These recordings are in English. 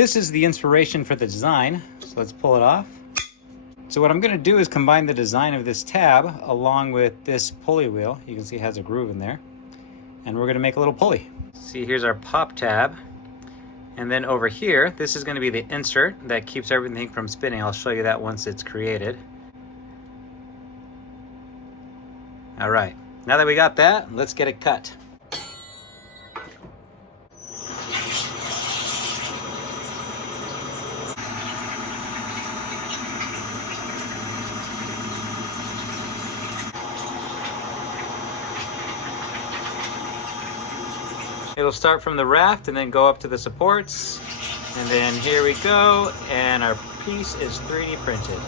This is the inspiration for the design, so let's pull it off. So what I'm going to do is combine the design of this tab along with this pulley wheel. You can see it has a groove in there. And we're going to make a little pulley. See, here's our pop tab. And then over here, this is going to be the insert that keeps everything from spinning. I'll show you that once it's created. All right, now that we got that, let's get it cut. It'll start from the raft and then go up to the supports. And then here we go, and our piece is 3D printed.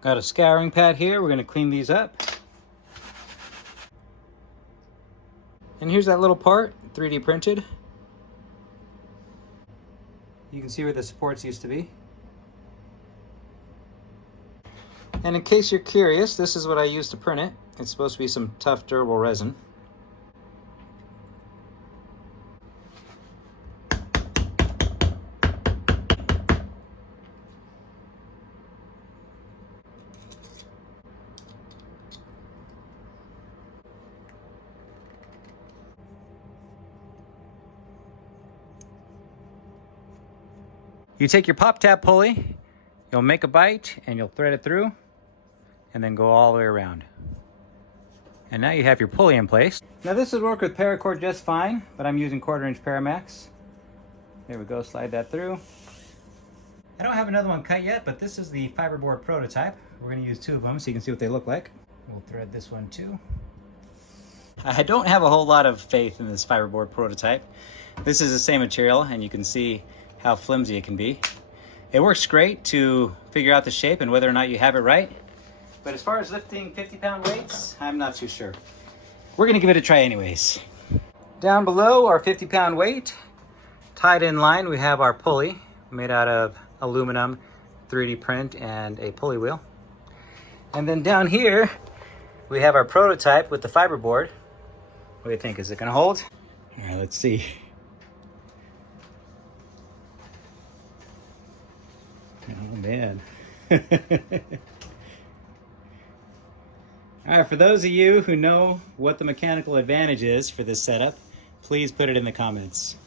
Got a scouring pad here. We're going to clean these up. And here's that little part, 3D printed. You can see where the supports used to be. And in case you're curious, this is what I used to print it. It's supposed to be some tough, durable resin. You take your pop tab pulley, you'll make a bite and you'll thread it through and then go all the way around. And now you have your pulley in place. Now this would work with paracord just fine, but I'm using 1/4" Paramax. There we go, slide that through. I don't have another one cut yet, but this is the fiberboard prototype. We're going to use 2 of them so you can see what they look like. We'll thread this one too. I don't have a whole lot of faith in this fiberboard prototype. This is the same material and you can see how flimsy it can be. It works great to figure out the shape and whether or not you have it right. But as far as lifting 50-pound weights, I'm not too sure. We're gonna give it a try anyways. Down below our 50-pound weight, tied in line, we have our pulley made out of aluminum, 3D print, and a pulley wheel. And then down here, we have our prototype with the fiberboard. What do you think? Is it gonna hold? All right, let's see. Oh man. All right, for those of you who know what the mechanical advantage is for this setup, please put it in the comments.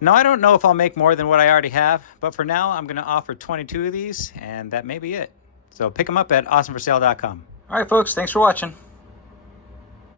Now, I don't know if I'll make more than what I already have, but for now, I'm gonna offer 22 of these, and that may be it. So pick them up at awesomeforsale.com. All right, folks, thanks for watching.